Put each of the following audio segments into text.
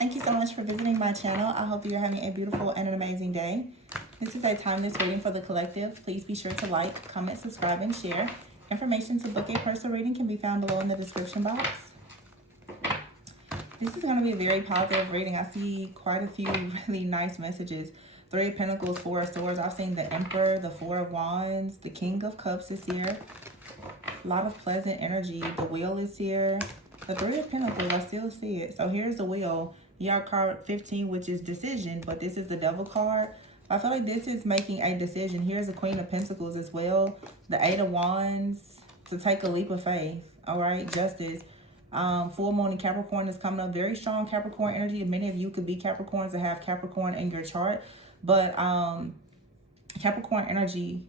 Thank you so much for visiting my channel. I hope you're having a beautiful and an amazing day. This is a timeless reading for the collective. Please be sure to like, comment, subscribe, and share. Information to book a personal reading can be found below in the description box. This is going to be a very positive reading. I see quite a few really nice messages. 3 of Pentacles, 4 of Swords. I've seen the Emperor, the 4 of Wands, the King of Cups is here. A lot of pleasant energy. The Wheel is here. The 3 of Pentacles, I still see it. So here's the Wheel. You got card 15, which is decision, but this is the Devil card. I feel like this is making a decision. Here's the Queen of Pentacles as well. The 8 of Wands, to take a leap of faith. All right, Justice. Full moon in Capricorn is coming up. Very strong Capricorn energy. Many of you could be Capricorns that have Capricorn in your chart. But Capricorn energy,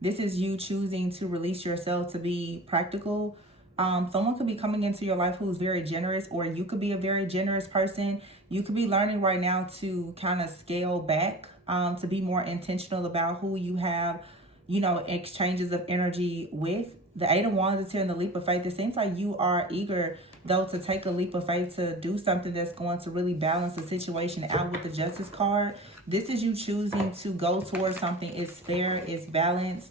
this is you choosing to release yourself to be practical. Someone could be coming into your life who's very generous, or you could be a very generous person. You could be learning right now to kind of scale back, to be more intentional about who you have, you know, exchanges of energy with. The 8 of Wands is here in the leap of faith. It seems like you are eager, though, to take a leap of faith to do something that's going to really balance the situation out with the Justice card. This is you choosing to go towards something. It's fair, it's balanced.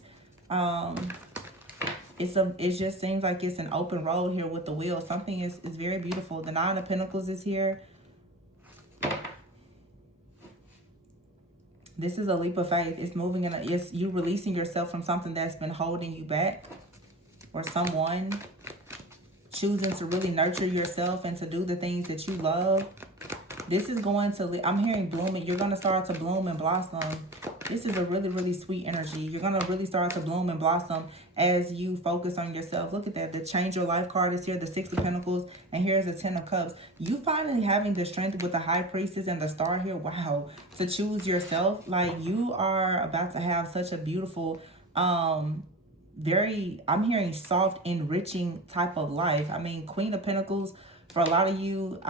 It just seems like it's an open road here with the Wheel. Something is very beautiful. The 9 of Pentacles is here. This is a leap of faith. It's moving in. It's you releasing yourself from something that's been holding you back, or someone choosing to really nurture yourself and to do the things that you love. This is going to, I'm hearing blooming. You're going to start to bloom and blossom. This is a really, really sweet energy. You're going to really start to bloom and blossom as you focus on yourself. Look at that. The Change Your Life card is here. The 6 of Pentacles. And here's the 10 of Cups. You finally having the strength with the High Priestess and the Star here. Wow. To choose yourself. Like, you are about to have such a beautiful, I'm hearing soft, enriching type of life. I mean, Queen of Pentacles, for a lot of you,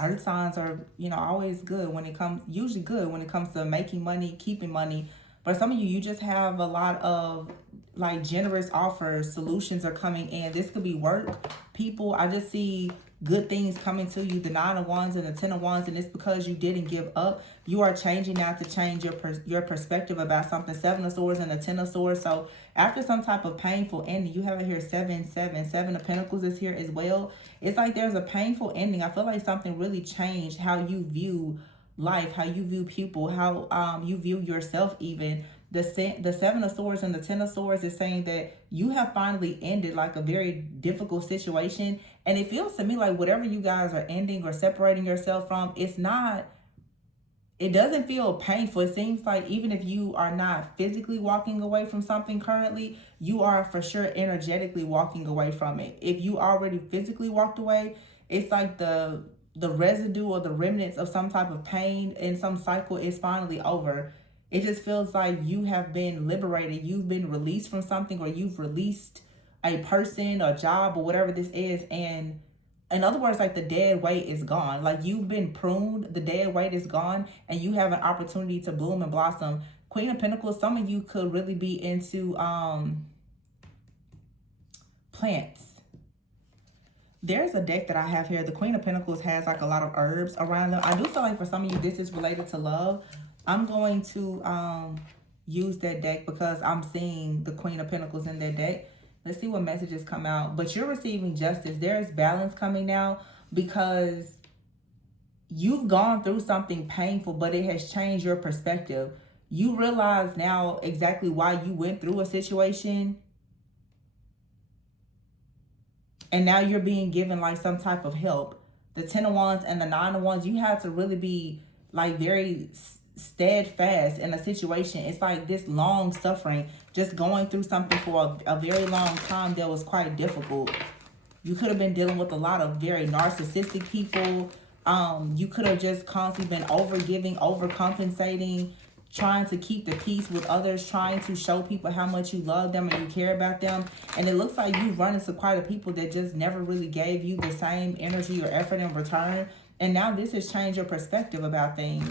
earth signs are, you know, always good when it comes, usually good when it comes to making money, keeping money. But some of you, you just have a lot of like generous offers. Solutions are coming in. This could be work, people. I just see good things coming to you. The 9 of Wands and the 10 of Wands, and it's because you didn't give up. You are changing now to change your perspective about something. 7 of Swords and the 10 of Swords. So after some type of painful ending, you have it here 7 of Pentacles is here as well. It's like there's a painful ending. I feel like something really changed how you view life, how you view people, how you view yourself even. The 7 of Swords and the 10 of Swords is saying that you have finally ended like a very difficult situation. And it feels to me like whatever you guys are ending or separating yourself from, it doesn't feel painful. It seems like even if you are not physically walking away from something currently, you are for sure energetically walking away from it. If you already physically walked away, it's like the residue or the remnants of some type of pain in some cycle is finally over. It just feels like you have been liberated. You've been released from something, or you've released a person, a job, or whatever this is. And in other words, like the dead weight is gone. Like you've been pruned, the dead weight is gone, and you have an opportunity to bloom and blossom. Queen of Pentacles, some of you could really be into plants. There's a deck that I have here. The Queen of Pentacles has like a lot of herbs around them. I do feel like for some of you, this is related to love. I'm going to use that deck because I'm seeing the Queen of Pentacles in that deck. Let's see what messages come out. But you're receiving justice. There's balance coming now because you've gone through something painful, but it has changed your perspective. You realize now exactly why you went through a situation. And now you're being given like some type of help. The 10 of Wands and the 9 of Wands, you have to really be like very steadfast in a situation. It's like this long suffering, just going through something for a very long time that was quite difficult. You could have been dealing with a lot of very narcissistic people. You could have just constantly been overgiving, overcompensating, trying to keep the peace with others, trying to show people how much you love them and you care about them. And it looks like you've run into quite a people that just never really gave you the same energy or effort in return. And now this has changed your perspective about things.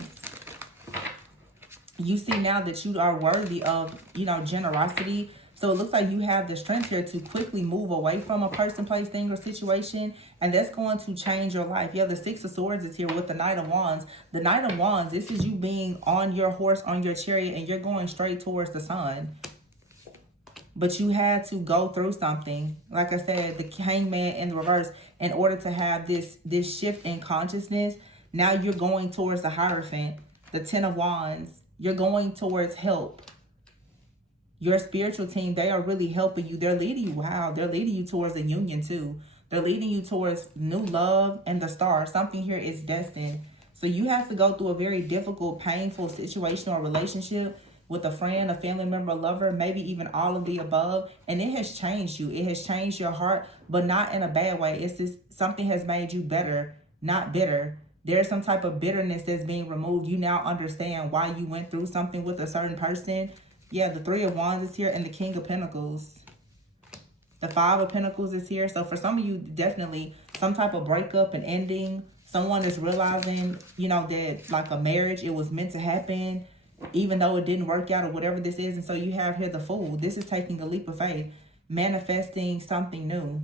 You see now that you are worthy of, you know, generosity. So it looks like you have the strength here to quickly move away from a person, place, thing, or situation. And that's going to change your life. Yeah, the Six of Swords is here with the Knight of Wands. The Knight of Wands, this is you being on your horse, on your chariot, and you're going straight towards the sun. But you had to go through something. Like I said, the Hangman in the reverse, in order to have this shift in consciousness. Now you're going towards the Hierophant, the Ten of Wands. You're going towards help. Your spiritual team, they are really helping you. They're leading you. Wow, they're leading you towards a union too. They're leading you towards new love and the star. Something here is destined. So you have to go through a very difficult, painful situation or relationship with a friend, a family member, a lover, maybe even all of the above. And it has changed you. It has changed your heart, but not in a bad way. It's just something has made you better, not bitter. There's some type of bitterness that's being removed. You now understand why you went through something with a certain person. Yeah, the Three of Wands is here and the King of Pentacles. The Five of Pentacles is here. So for some of you, definitely some type of breakup and ending. Someone is realizing, you know, that like a marriage, it was meant to happen, even though it didn't work out or whatever this is. And so you have here the Fool. This is taking a leap of faith, manifesting something new.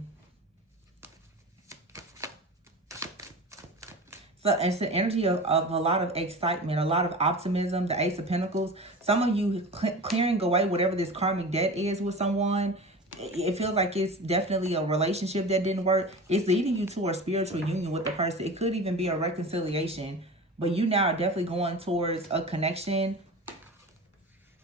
So it's the energy of a lot of excitement, a lot of optimism, the Ace of Pentacles. Some of you clearing away whatever this karmic debt is with someone. It feels like it's definitely a relationship that didn't work. It's leading you to a spiritual union with the person. It could even be a reconciliation. But you now are definitely going towards a connection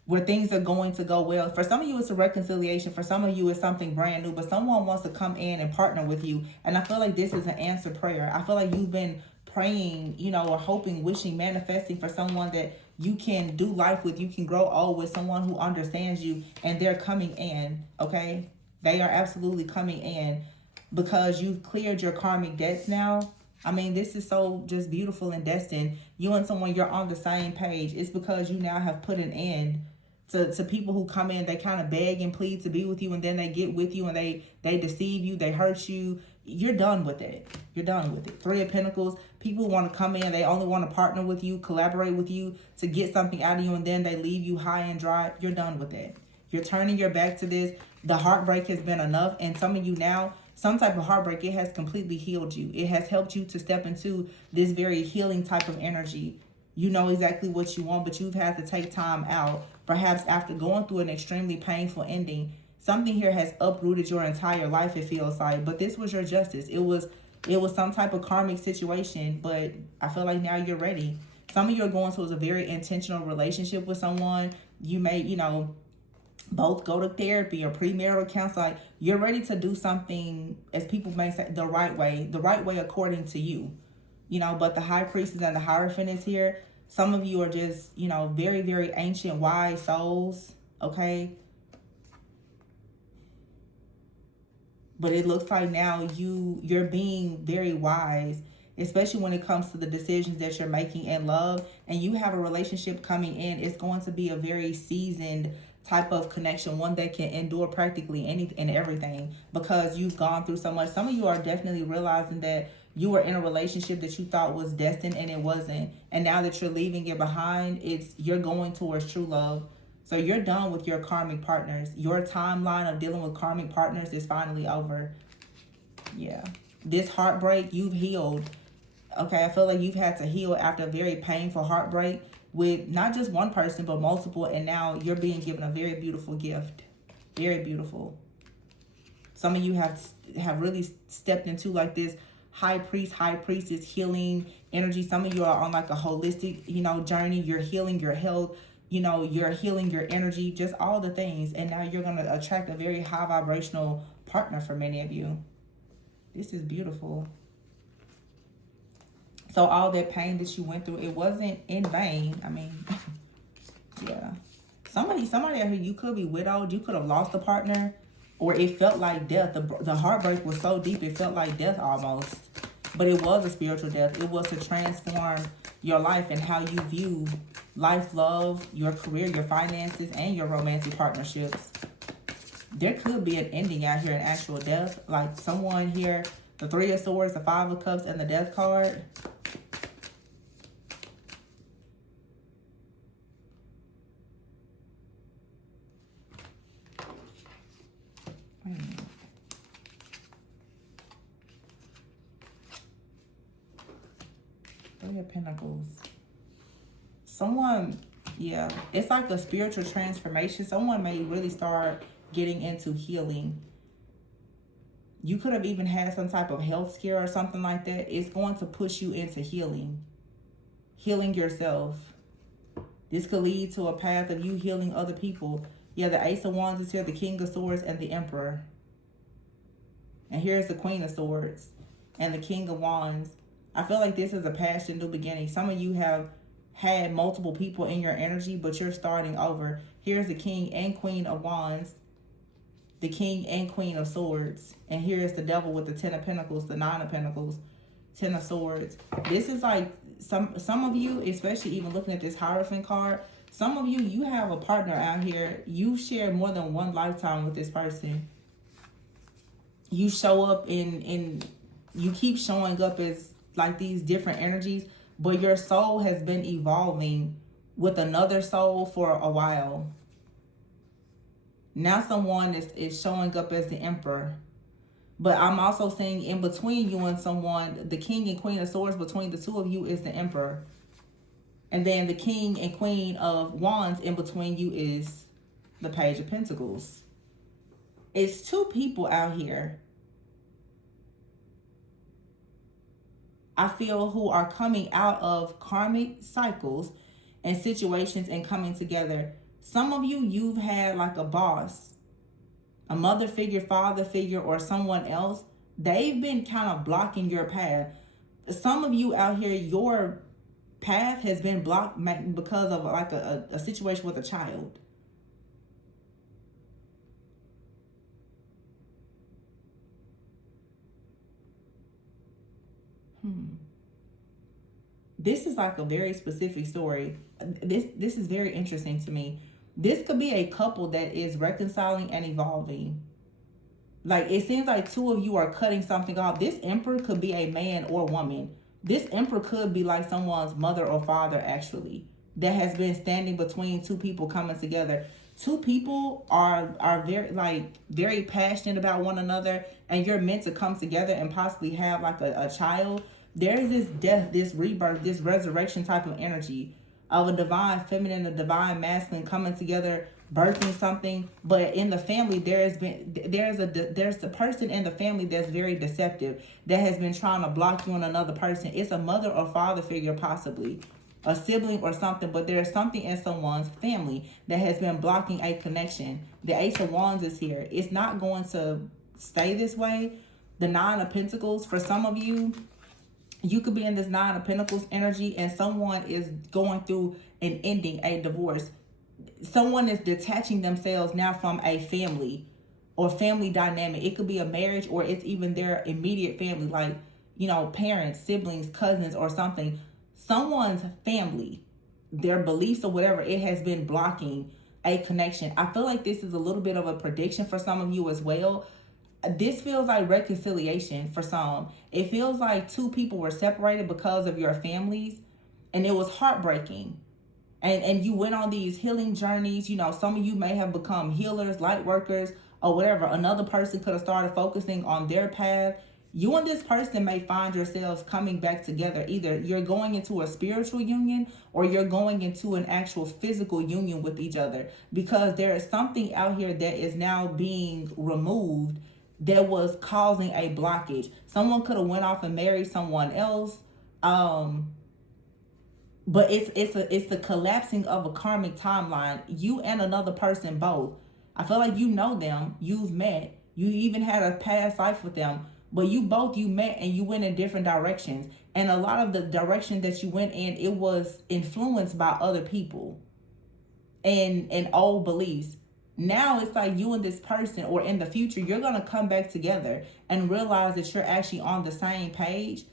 where things are going to go well. For some of you, it's a reconciliation. For some of you, it's something brand new. But someone wants to come in and partner with you. And I feel like this is an answered prayer. I feel like you've been praying, you know, or hoping, wishing, manifesting for someone that you can do life with, you can grow old with, someone who understands you, and they're coming in, okay? They are absolutely coming in because you've cleared your karmic debts now. I mean, this is so just beautiful and destined. You and someone, you're on the same page. It's because you now have put an end to people who come in, they kind of beg and plead to be with you, and then they get with you and they deceive you, they hurt you. You're done with it. You're done with it. Three of Pentacles, people want to come in, they only want to partner with you, collaborate with you to get something out of you, and then they leave you high and dry. You're done with it. You're turning your back to this. The heartbreak has been enough, and some of you now, some type of heartbreak, it has completely healed you. It has helped you to step into this very healing type of energy. You know exactly what you want, but you've had to take time out. Perhaps after going through an extremely painful ending, something here has uprooted your entire life, it feels like. But this was your justice. It was some type of karmic situation, but I feel like now you're ready. Some of you are going towards a very intentional relationship with someone. You may, you know, both go to therapy or premarital counseling. Like, you're ready to do something, as people may say, the right way according to you. You know, but the High Priestess and the Hierophant is here. Some of you are just, you know, very, very ancient, wise souls, okay? But it looks like now you're being very wise, especially when it comes to the decisions that you're making in love. And you have a relationship coming in. It's going to be a very seasoned type of connection, one that can endure practically anything and everything, because you've gone through so much. Some of you are definitely realizing that you were in a relationship that you thought was destined and it wasn't. And now that you're leaving it behind, you're going towards true love. So you're done with your karmic partners. Your timeline of dealing with karmic partners is finally over. Yeah. This heartbreak, you've healed. Okay, I feel like you've had to heal after a very painful heartbreak with not just one person, but multiple. And now you're being given a very beautiful gift. Very beautiful. Some of you have really stepped into like this high priestess healing energy. Some of you are on like a holistic, you know, journey. You're healing your health. You know, you're healing your energy, just all the things. And now you're going to attract a very high vibrational partner for many of you. This is beautiful. So all that pain that you went through, it wasn't in vain. I mean, yeah. Somebody out here, you could be widowed. You could have lost a partner, or it felt like death. The heartbreak was so deep, it felt like death almost. But it was a spiritual death. It was to transform your life and how you view life, love, your career, your finances, and your romantic partnerships. There could be an ending out here, an actual death. Like someone here, the Three of Swords, the Five of Cups, and the Death card. Three of Pentacles. Someone, yeah, it's like a spiritual transformation. Someone may really start getting into healing. You could have even had some type of health scare or something like that. It's going to push you into healing. Healing yourself. This could lead to a path of you healing other people. Yeah, the Ace of Wands is here, the King of Swords, and the Emperor. And here's the Queen of Swords and the King of Wands. I feel like this is a past and new beginning. Some of you have had multiple people in your energy, but you're starting over. Here's the King and Queen of Wands, the King and Queen of Swords. And here's the Devil with the Ten of Pentacles, the Nine of Pentacles, Ten of Swords. This is like some of you, especially even looking at this Hierophant card, some of you, you have a partner out here. You share more than one lifetime with this person. You show up in you keep showing up as like these different energies, but your soul has been evolving with another soul for a while. Now someone is showing up as the Emperor. But I'm also saying in between you and someone, the King and Queen of Swords between the two of you is the Emperor. And then the King and Queen of Wands in between you is the Page of Pentacles. It's two people out here, I feel, who are coming out of karmic cycles and situations and coming together. Some of you, you've had like a boss, a mother figure, father figure, or someone else. They've been kind of blocking your path. Some of you out here, your path has been blocked because of like a situation with a child. This is like a very specific story. This is very interesting to me. This could be a couple that is reconciling and evolving. Like, it seems like two of you are cutting something off. This Emperor could be a man or woman. This Emperor could be like someone's mother or father, actually, that has been standing between two people coming together. Two people are very passionate about one another, and you're meant to come together and possibly have like a child. There's this death, this rebirth, this resurrection type of energy of a divine feminine, a divine masculine coming together, birthing something. But in the family, there's the person in the family that's very deceptive, that has been trying to block you on another person. It's a mother or father figure, possibly a sibling or something, but there's something in someone's family that has been blocking a connection. The Ace of Wands is here. It's not going to stay this way. The Nine of Pentacles, for some of you, you could be in this Nine of Pentacles energy and someone is going through and ending a divorce. Someone is detaching themselves now from a family or family dynamic. It could be a marriage, or it's even their immediate family, like, you know, parents, siblings, cousins, or something. Someone's family, their beliefs or whatever, it has been blocking a connection. I feel like this is a little bit of a prediction for some of you as well. This feels like reconciliation for some. It feels like two people were separated because of your families, and it was heartbreaking. And you went on these healing journeys. You know, some of you may have become healers, light workers, or whatever. Another person could have started focusing on their path. You and this person may find yourselves coming back together. Either you're going into a spiritual union or you're going into an actual physical union with each other, because there is something out here that is now being removed that was causing a blockage. Someone could have went off and married someone else. But it's the collapsing of a karmic timeline. You and another person both. I feel like you know them. You've met. You even had a past life with them. But you met and you went in different directions. And a lot of the direction that you went in, it was influenced by other people and old beliefs. Now it's like you and this person, or in the future, you're going to come back together and realize that you're actually on the same page.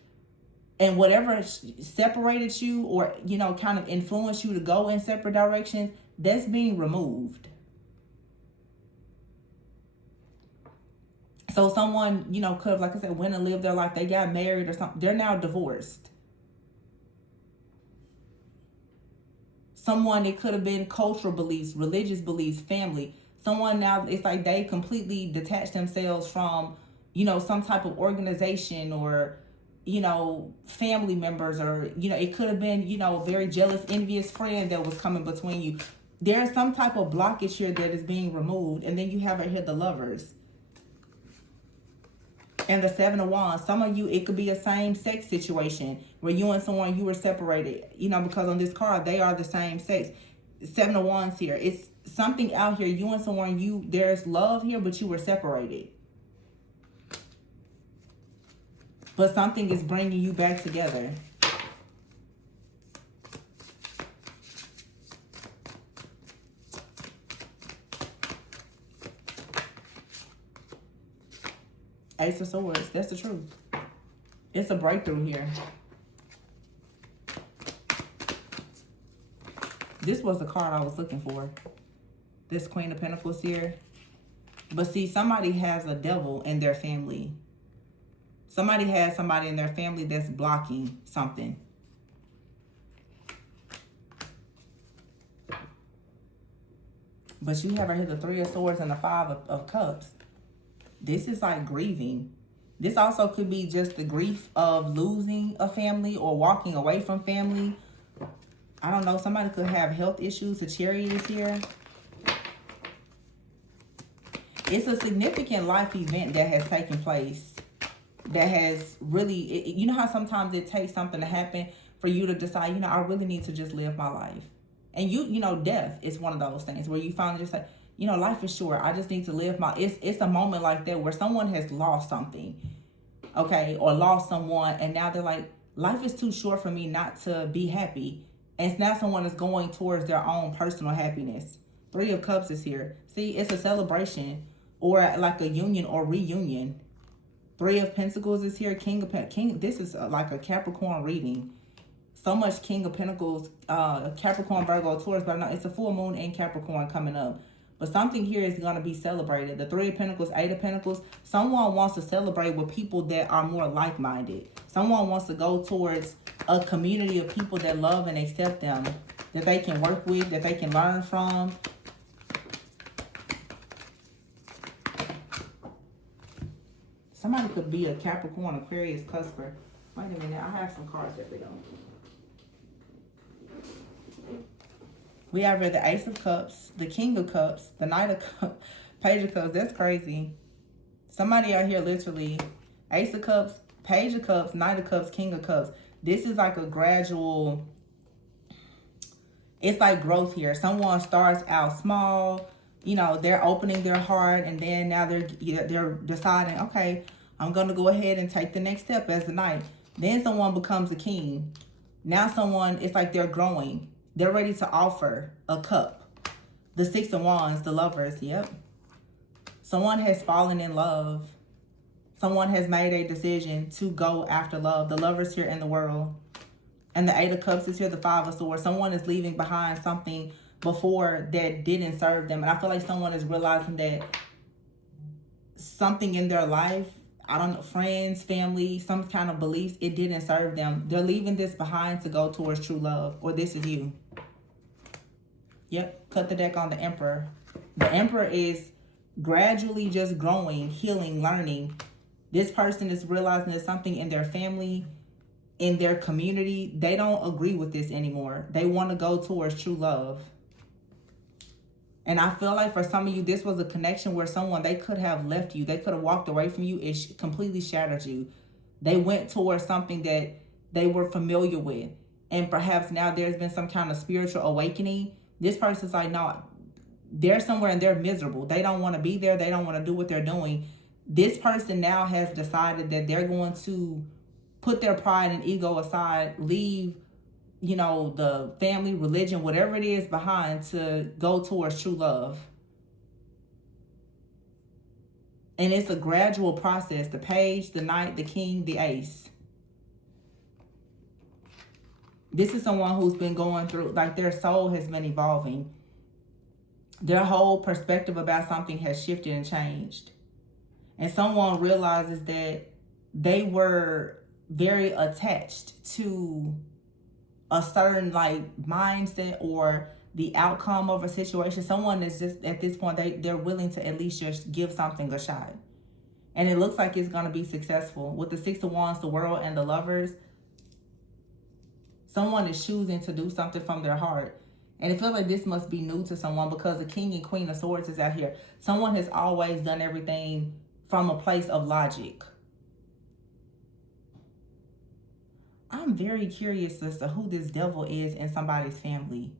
And whatever separated you or, you know, kind of influenced you to go in separate directions, that's being removed. So someone, you know, could have, like I said, went and lived their life. They got married or something. They're now divorced. Someone, it could have been cultural beliefs, religious beliefs, family. Someone now, it's like they completely detached themselves from, you know, some type of organization or, family members, or, it could have been, a very jealous, envious friend that was coming between you. There's some type of blockage here that is being removed. And then you have right here the Lovers and the Seven of Wands. Some of you, it could be a same-sex situation where you and someone, you were separated, because on this card, they are the same sex. Seven of Wands here. It's something out here. You and someone, there's love here, but you were separated. But something is bringing you back together. Ace of Swords. That's the truth. It's a breakthrough here. This was the card I was looking for. This Queen of Pentacles here. But see, somebody has a devil in their family. Somebody has somebody in their family that's blocking something. But you have right here the Three of Swords and the Five of Cups. This is like grieving. This also could be just the grief of losing a family or walking away from family. I don't know. Somebody could have health issues. The Chariot is here. It's a significant life event that has taken place. That has really, you know how sometimes it takes something to happen for you to decide, I really need to just live my life. And death is one of those things where you finally just say, life is short. I just need to live it's a moment like that where someone has lost something, okay, or lost someone, and now they're like, life is too short for me not to be happy. And now someone is going towards their own personal happiness. Three of Cups is here. See, it's a celebration or like a union or reunion. Three of Pentacles is here. This is like a Capricorn reading. So much King of Pentacles, Capricorn, Virgo, Taurus, but no, it's a full moon in Capricorn coming up. But something here is going to be celebrated. The Three of Pentacles, Eight of Pentacles. Someone wants to celebrate with people that are more like-minded. Someone wants to go towards a community of people that love and accept them, that they can work with, that they can learn from. Somebody could be a Capricorn, Aquarius, Cusper. Wait a minute, I have some cards that we don't. We have here the Ace of Cups, the King of Cups, the Knight of Cups, Page of Cups. That's crazy. Somebody out here literally, Ace of Cups, Page of Cups, Knight of Cups, King of Cups. This is like a gradual, it's like growth here. Someone starts out small, they're opening their heart, and then now they're deciding, okay, I'm going to go ahead and take the next step as the Knight. Then someone becomes a king. Now someone, it's like they're growing. They're ready to offer a cup. The Six of Wands, the Lovers, yep. Someone has fallen in love. Someone has made a decision to go after love. The Lovers here in the World. And the Eight of Cups is here, the Five of Swords. Someone is leaving behind something before that didn't serve them. And I feel like someone is realizing that something in their life, I don't know, friends, family, some kind of beliefs, it didn't serve them. They're leaving this behind to go towards true love, or this is you. Yep, cut the deck on the Emperor. The Emperor is gradually just growing, healing, learning. This person is realizing that something in their family, in their community, they don't agree with this anymore. They want to go towards true love. And I feel like for some of you, this was a connection where someone, they could have left you. They could have walked away from you. It completely shattered you. They went towards something that they were familiar with. And perhaps now there's been some kind of spiritual awakening. This person's like, no, they're somewhere and they're miserable. They don't want to be there. They don't want to do what they're doing. This person now has decided that they're going to put their pride and ego aside, leave, the family, religion, whatever it is behind to go towards true love. And it's a gradual process. The Page, the Knight, the King, the Ace. This is someone who's been going through, like their soul has been evolving. Their whole perspective about something has shifted and changed. And someone realizes that they were very attached to a certain mindset or the outcome of a situation. Someone is just at this point, they're willing to at least just give something a shot. And it looks like it's going to be successful. With the Six of Wands, the World, and the Lovers, someone is choosing to do something from their heart. And it feels like this must be new to someone because the King and Queen of Swords is out here. Someone has always done everything from a place of logic. I'm very curious as to who this devil is in somebody's family.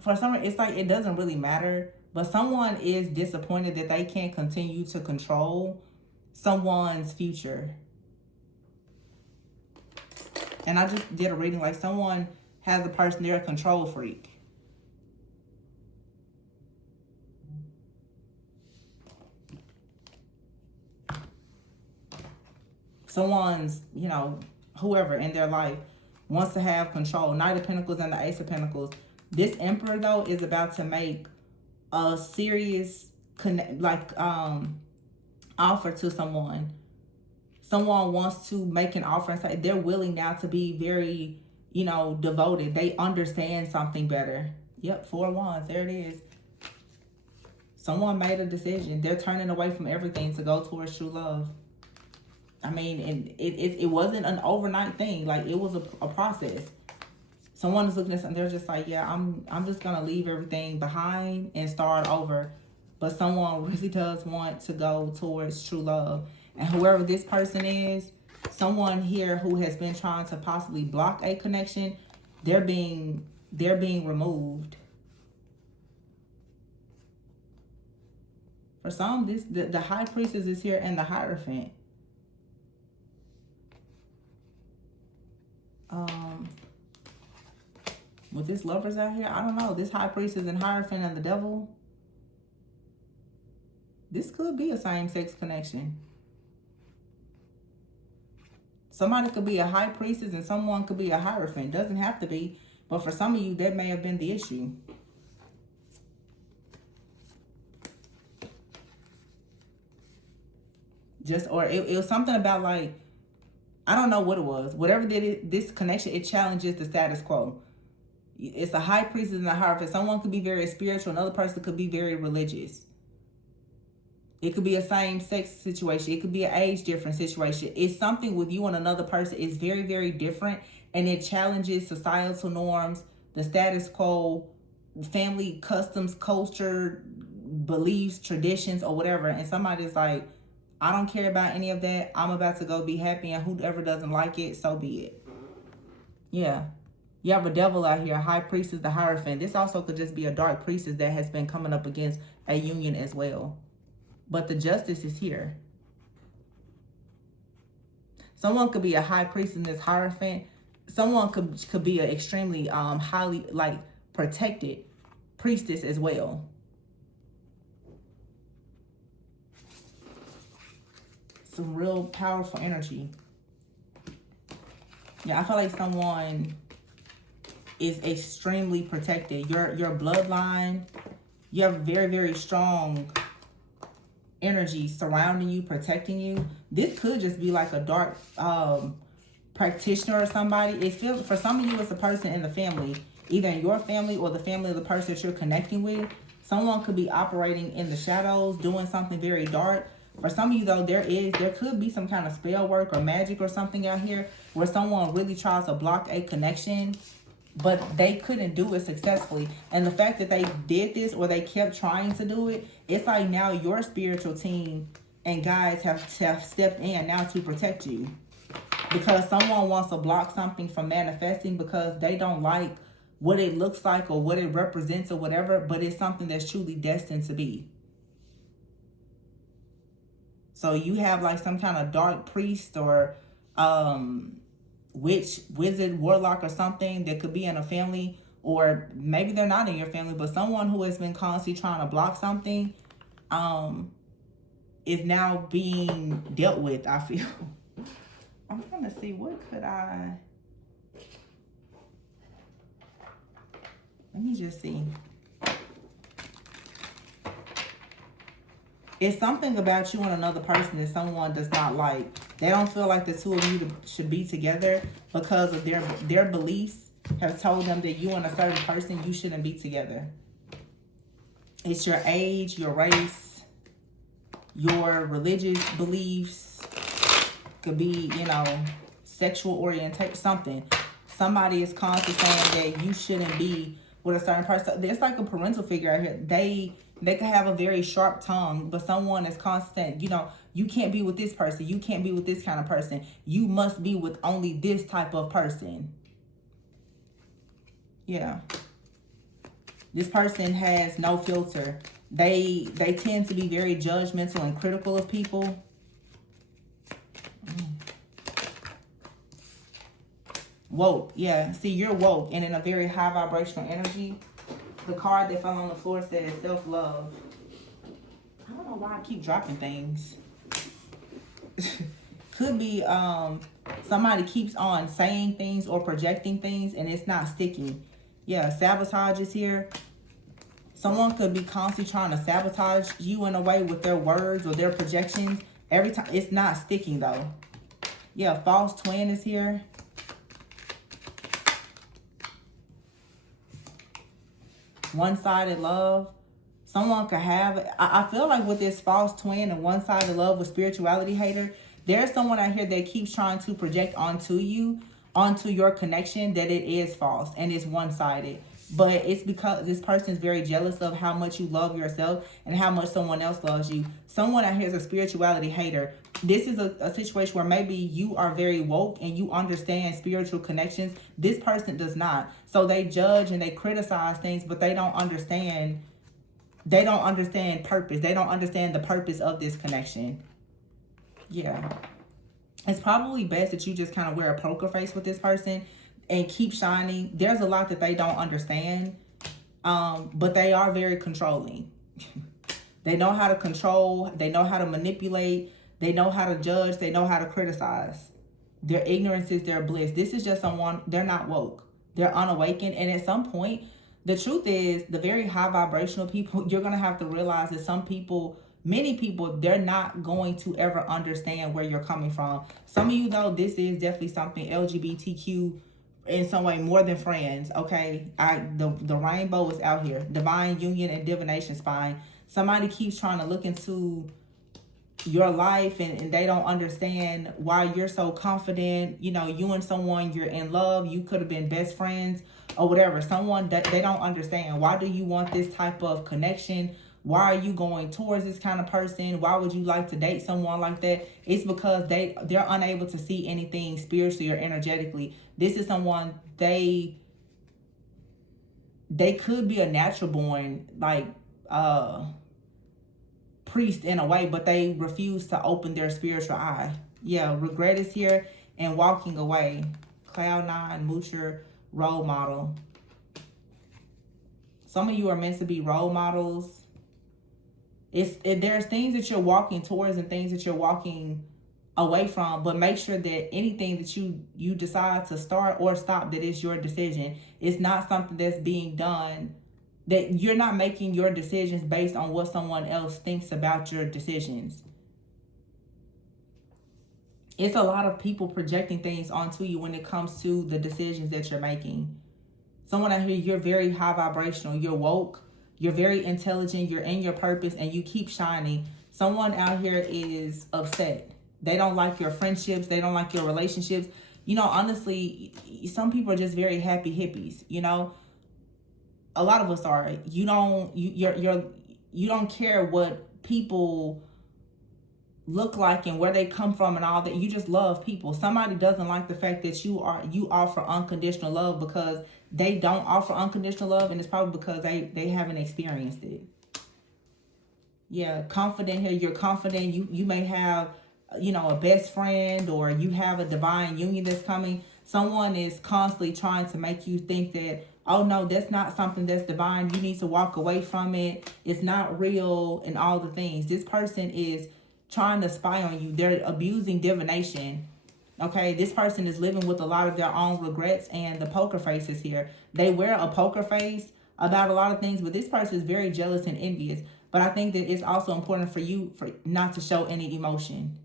For some reason, it's like it doesn't really matter, but someone is disappointed that they can't continue to control someone's future. And I just did a reading like someone has a person, they're a control freak. Someone's, you know, whoever in their life wants to have control. Knight of Pentacles and the Ace of Pentacles. This Emperor, though, is about to make a serious offer to someone. Someone wants to make an offer and say they're willing now to be very, you know, devoted. They understand something better. Yep, 4 of Wands. There it is. Someone made a decision. They're turning away from everything to go towards true love. I mean, it wasn't an overnight thing. Like, it was a process. Someone is looking at something, they're just like, yeah, I'm just going to leave everything behind and start over. But someone really does want to go towards true love. And whoever this person is, someone here who has been trying to possibly block a connection, they're being removed. For some, the High Priestess is here and the Hierophant. With this Lovers out here, I don't know. This High Priestess and Hierophant and the Devil. This could be a same-sex connection. Somebody could be a High Priestess and someone could be a Hierophant. Doesn't have to be. But for some of you, that may have been the issue. Or it was something about, like, I don't know what it was. Whatever did it, this connection, it challenges the status quo. It's a High Priestess and a Hierophant. Someone could be very spiritual. Another person could be very religious. It could be a same-sex situation. It could be an age difference situation. It's something with you and another person. It's very, very different. And it challenges societal norms, the status quo, family customs, culture, beliefs, traditions, or whatever. And somebody's like, I don't care about any of that. I'm about to go be happy. And whoever doesn't like it, so be it. Yeah. You have a devil out here, a High Priestess, the Hierophant. This also could just be a Dark Priestess that has been coming up against a union as well. But the Justice is here. Someone could be a High Priestess and this Hierophant. Someone could be an extremely highly, like, protected priestess as well. Some real powerful energy. Yeah, I feel like someone is extremely protected. Your bloodline, you have very, very strong energy surrounding you, protecting you. This could just be like a dark practitioner or somebody. It feels, for some of you, it's a person in the family, either in your family or the family of the person that you're connecting with. Someone could be operating in the shadows, doing something very dark. For some of you, though, there could be some kind of spell work or magic or something out here where someone really tries to block a connection, but they couldn't do it successfully. And the fact that they did this, or they kept trying to do it, it's like now your spiritual team and guides have stepped in now to protect you. Because someone wants to block something from manifesting because they don't like what it looks like or what it represents or whatever, but it's something that's truly destined to be. So you have like some kind of dark priest or witch, wizard, warlock or something that could be in a family, or maybe they're not in your family, but someone who has been constantly trying to block something is now being dealt with, I feel. I'm trying to see, what could I... Let me just see. It's something about you and another person that someone does not like. They don't feel like the two of you should be together because of their beliefs. have told them that you and a certain person, you shouldn't be together. It's your age, your race, your religious beliefs. Could be, sexual orientation, something. Somebody is constantly saying that you shouldn't be with a certain person. There's like a parental figure out here. They can have a very sharp tongue, but someone is constant, you can't be with this person. You can't be with this kind of person. You must be with only this type of person. Yeah. This person has no filter. They tend to be very judgmental and critical of people. Woke. Yeah. See, you're woke and in a very high vibrational energy. The card that fell on the floor says self-love. I don't know why I keep dropping things. Could be somebody keeps on saying things or projecting things and it's not sticking. Yeah, sabotage is here. Someone could be constantly trying to sabotage you in a way with their words or their projections. Every time, it's not sticking though. Yeah, false twin is here. One-sided love. Someone could have, I feel like with this false twin and one-sided love with spirituality hater, there's someone out here that keeps trying to project onto you, onto your connection, that it is false and it's one-sided. But it's because this person is very jealous of how much you love yourself and how much someone else loves you. Someone out here is a spirituality hater. This is a situation where maybe you are very woke and you understand spiritual connections. This person does not. So they judge and they criticize things, but they don't understand. They don't understand purpose. They don't understand the purpose of this connection. Yeah. It's probably best that you just kind of wear a poker face with this person and keep shining. There's a lot that they don't understand, but they are very controlling. They know how to control. They know how to manipulate. They know how to judge. They know how to criticize. Their ignorance is their bliss. This is just someone, they're not woke. They're unawakened. And at some point, the truth is, the very high vibrational people, you're going to have to realize that some people, many people, they're not going to ever understand where you're coming from. Some of you, though, this is definitely something LGBTQ in some way more than friends, okay? The rainbow is out here. Divine union and divination spine. Somebody keeps trying to look into your life and they don't understand why you're so confident. You and someone, you're in love. You could have been best friends or whatever. Someone that they don't understand. Why do you want this type of connection? Why are you going towards this kind of person? Why would you like to date someone like that? It's because they're unable to see anything spiritually or energetically. This is someone they could be a natural born priest in a way, but they refuse to open their spiritual eye. Yeah, regret is here and walking away. Cloud 9, Moocher, role model. Some of you are meant to be role models. There's things that you're walking towards and things that you're walking away from, but make sure that anything that you decide to start or stop, that is your decision. It's not something that's being done, that you're not making your decisions based on what someone else thinks about your decisions. It's a lot of people projecting things onto you when it comes to the decisions that you're making. Someone out here, you're very high vibrational, you're woke, you're very intelligent, you're in your purpose, and you keep shining. Someone out here is upset. They don't like your friendships. They don't like your relationships. Honestly, some people are just very happy hippies. A lot of us are. You don't care what people look like and where they come from and all that. You just love people. Somebody doesn't like the fact that you offer unconditional love because they don't offer unconditional love, and it's probably because they haven't experienced it. Yeah, confident here. You're confident. You may have a best friend, or you have a divine union that's coming. Someone is constantly trying to make you think that, oh no, that's not something that's divine. You need to walk away from it. It's not real and all the things. This person is trying to spy on you. They're abusing divination. Okay, this person is living with a lot of their own regrets, and the poker face is here. They wear a poker face about a lot of things, but this person is very jealous and envious. But I think that it's also important for you not to show any emotion.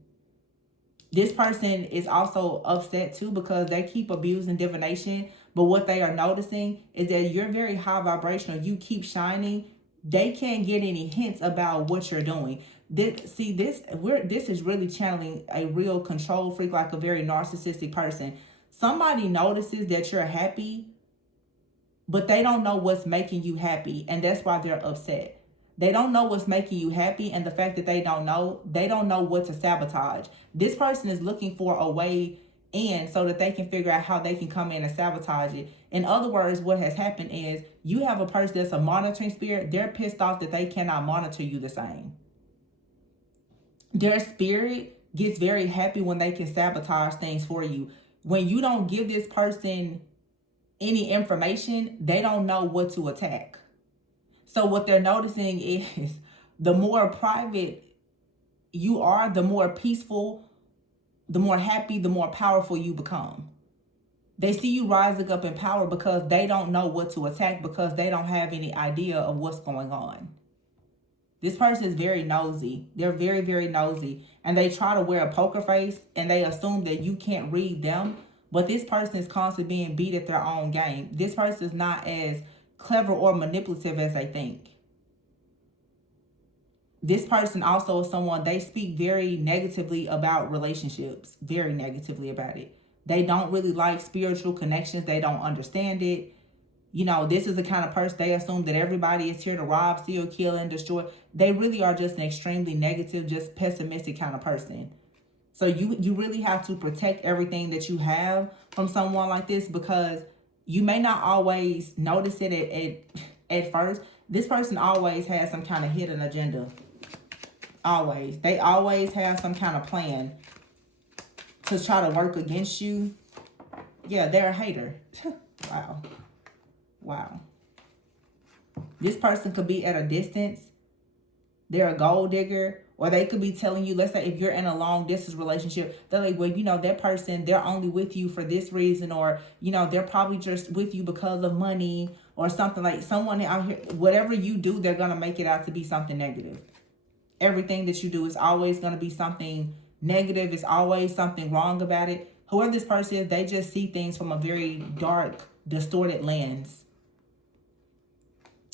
This person is also upset too because they keep abusing divination, But what they are noticing is that you're very high vibrational. You keep shining. They can't get any hints about what you're doing. This is really channeling a real control freak, like a very narcissistic person. Somebody notices that you're happy, but they don't know what's making you happy, and that's why they're upset. They don't know what's making you happy, and the fact that they don't know what to sabotage. This person is looking for a way in so that they can figure out how they can come in and sabotage it. In other words, what has happened is you have a person that's a monitoring spirit. They're pissed off that they cannot monitor you the same. Their spirit gets very happy when they can sabotage things for you. When you don't give this person any information, they don't know what to attack. So what they're noticing is the more private you are, the more peaceful, the more happy, the more powerful you become. They see you rising up in power because they don't know what to attack, because they don't have any idea of what's going on. This person is very nosy. They're very, very nosy. And they try to wear a poker face and they assume that you can't read them. But this person is constantly being beat at their own game. This person is not as clever or manipulative as they think. This person also is someone, they speak very negatively about relationships. Very negatively about it. They don't really like spiritual connections. They don't understand it. You know, this is the kind of person, they assume that everybody is here to rob, steal, kill, and destroy. They really are just an extremely negative, just pessimistic kind of person. So you really have to protect everything that you have from someone like this, because you may not always notice it at first. This person always has some kind of hidden agenda. Always. They always have some kind of plan to try to work against you. Yeah, they're a hater. Wow. Wow. This person could be at a distance. They're a gold digger. Or they could be telling you, let's say if you're in a long distance relationship, they're like, well, you know, that person, they're only with you for this reason. Or, you know, they're probably just with you because of money or something. Like someone out here, whatever you do, they're going to make it out to be something negative. Everything that you do is always going to be something negative. It's always something wrong about it. Whoever this person is, they just see things from a very dark, distorted lens.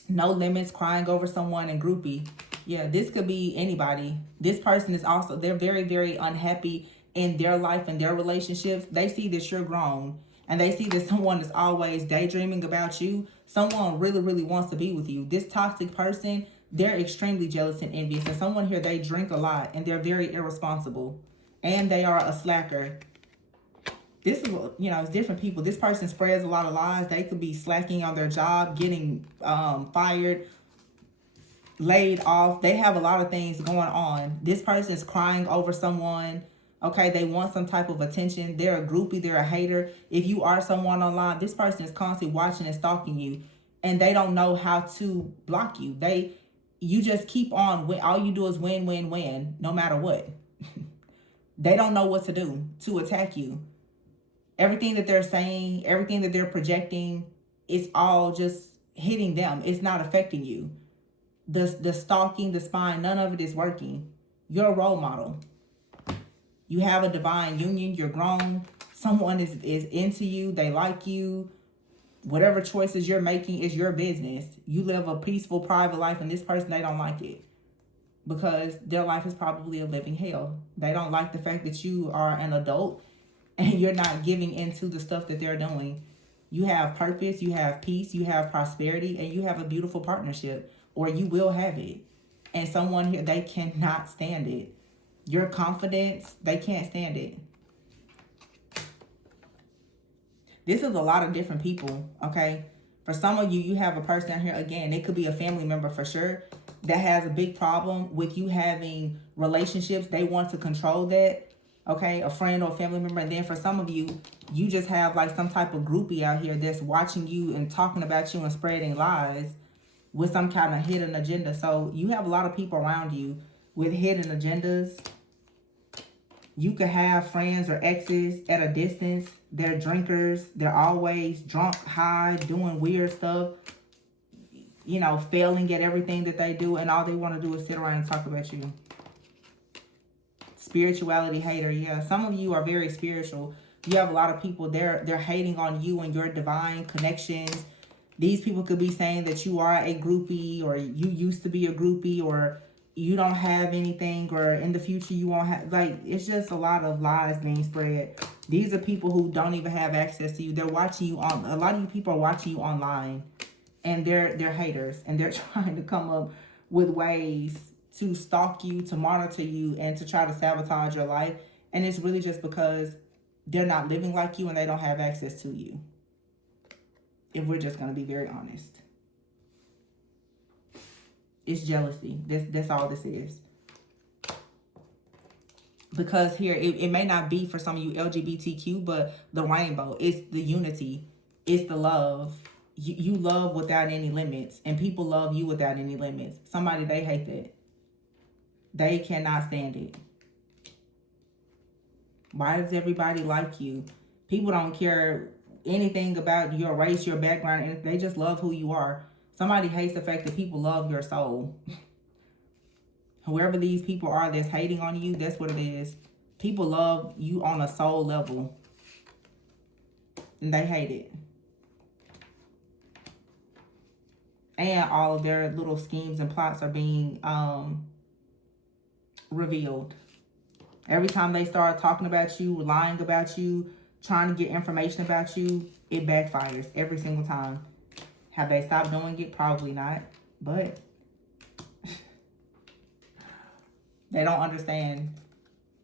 No limits, crying over someone, and groupie. Yeah, this could be anybody. This person is also, they're very, very unhappy in their life and their relationships. They see that you're grown, and they see that someone is always daydreaming about you. Someone really, really wants to be with you. This toxic person, they're extremely jealous and envious. And someone here, they drink a lot and they're very irresponsible. And they are a slacker. This is, you know, it's different people. This person spreads a lot of lies. They could be slacking on their job, getting fired, laid off. They have a lot of things going on. This person is crying over someone. Okay, they want some type of attention. They're a groupie. They're a hater. If you are someone online, this person is constantly watching and stalking you, and they don't know how to block you. You just keep on. All you do is win, win, win, no matter what. They don't know what to do to attack you. Everything that they're saying, everything that they're projecting, it's all just hitting them. It's not affecting you. The stalking, the spying, none of it is working. You're a role model. You have a divine union. You're grown. Someone is into you. They like you. Whatever choices you're making is your business. You live a peaceful, private life, and this person, they don't like it, because their life is probably a living hell. They don't like the fact that you are an adult and you're not giving into the stuff that they're doing. You have purpose, you have peace, you have prosperity, and you have a beautiful partnership, or you will have it. And someone here, they cannot stand it. Your confidence, they can't stand it. This is a lot of different people, okay? For some of you, you have a person out here, again, it could be a family member for sure, that has a big problem with you having relationships. They want to control that. Okay, a friend or a family member. And then for some of you, you just have like some type of groupie out here that's watching you and talking about you and spreading lies with some kind of hidden agenda. So you have a lot of people around you with hidden agendas. You could have friends or exes at a distance. They're drinkers. They're always drunk, high, doing weird stuff. You know, failing at everything that they do. And all they want to do is sit around and talk about you. Spirituality hater, yeah. Some of you are very spiritual. You have a lot of people, they're hating on you and your divine connections. These people could be saying that you are a groupie, or you used to be a groupie, or you don't have anything, or in the future you won't have. Like, it's just a lot of lies being spread. These are people who don't even have access to you. They're watching you on, a lot of you people are watching you online, and they're haters, and they're trying to come up with ways to stalk you, to monitor you, and to try to sabotage your life. And it's really just because they're not living like you and they don't have access to you. If we're just going to be very honest, it's jealousy. That's all this is. Because here, it may not be for some of you LGBTQ, but the rainbow, it's the unity, it's the love. You love without any limits, and people love you without any limits. Somebody, they hate that. They cannot stand it. Why does everybody like you? People don't care anything about your race, your background, and they just love who you are. Somebody hates the fact that people love your soul. Whoever these people are that's hating on you, that's what it is. People love you on a soul level, and they hate it. And all of their little schemes and plots are being revealed. Every time they start talking about you, lying about you, trying to get information about you, it backfires every single time. Have they stopped doing it? Probably not. But they don't understand.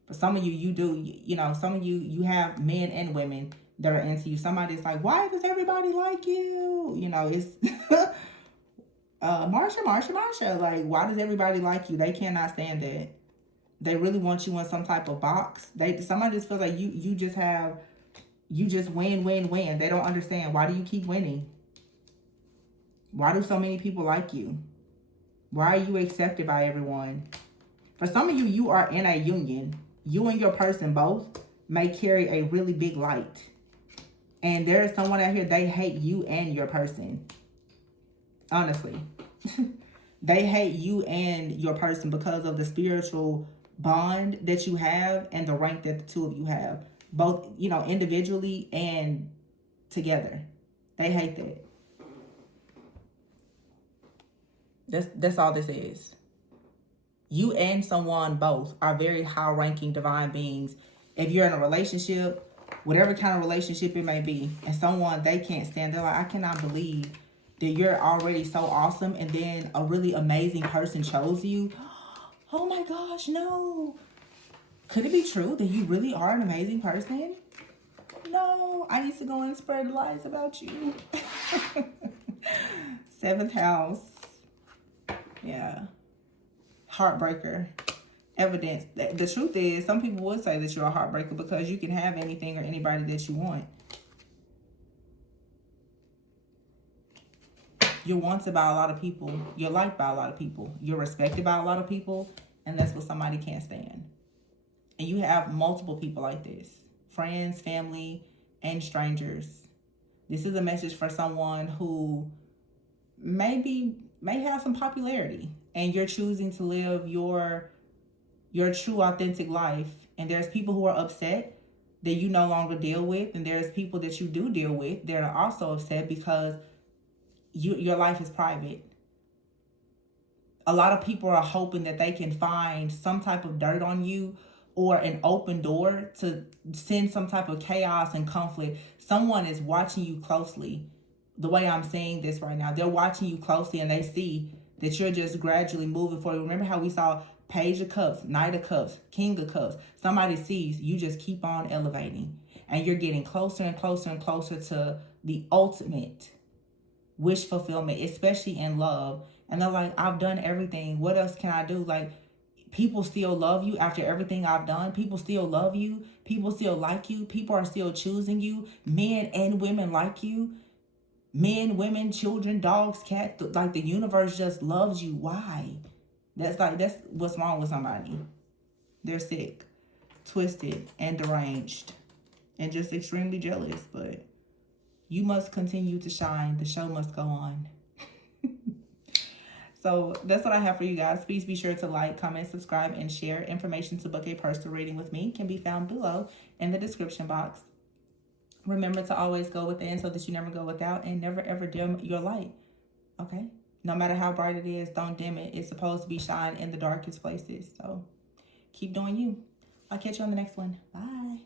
For some of you, you do. You know, some of you, you have men and women that are into you. Somebody's like, why does everybody like you? You know, it's Marsha. Like, why does everybody like you? They cannot stand that. They really want you in some type of box. Somebody just feels like you just win. They don't understand. Why do you keep winning? Why do so many people like you? Why are you accepted by everyone? For some of you, you are in a union. You and your person both may carry a really big light. And there is someone out here, they hate you and your person. Honestly. They hate you and your person because of the spiritual bond that you have and the rank that the two of you have. Both, you know, individually and together. They hate that. That's all this is. You and someone both are very high-ranking divine beings. If you're in a relationship, whatever kind of relationship it may be, and someone they can't stand, they're like, I cannot believe that you're already so awesome, and then a really amazing person chose you. Oh my gosh, no. Could it be true that you really are an amazing person? No, I need to go and spread lies about you. 7th house. Yeah. Heartbreaker. Evidence. The truth is, some people would say that you're a heartbreaker because you can have anything or anybody that you want. You're wanted by a lot of people. You're liked by a lot of people. You're respected by a lot of people. And that's what somebody can't stand. And you have multiple people like this. Friends, family, and strangers. This is a message for someone who may have some popularity. And you're choosing to live your true, authentic life. And there's people who are upset that you no longer deal with. And there's people that you do deal with that are also upset because your life is private. A lot of people are hoping that they can find some type of dirt on you or an open door to send some type of chaos and conflict. Someone is watching you closely. The way I'm saying this right now, they're watching you closely and they see that you're just gradually moving forward. Remember how we saw Page of Cups, Knight of Cups, King of Cups. Somebody sees you just keep on elevating and you're getting closer and closer and closer to the ultimate wish fulfillment, especially in love. And they're like, I've done everything. What else can I do? Like, people still love you after everything I've done. People still love you. People still like you. People are still choosing you. Men and women like you. Men, women, children, dogs, cats. Like, the universe just loves you. Why? That's what's wrong with somebody. They're sick, twisted, and deranged, and just extremely jealous. But you must continue to shine. The show must go on. So that's what I have for you guys. Please be sure to like, comment, subscribe, and share. Information to book a personal reading with me can be found below in the description box. Remember to always go within so that you never go without, and never ever dim your light. Okay? No matter how bright it is, don't dim it. It's supposed to be shine in the darkest places. So keep doing you. I'll catch you on the next one. Bye.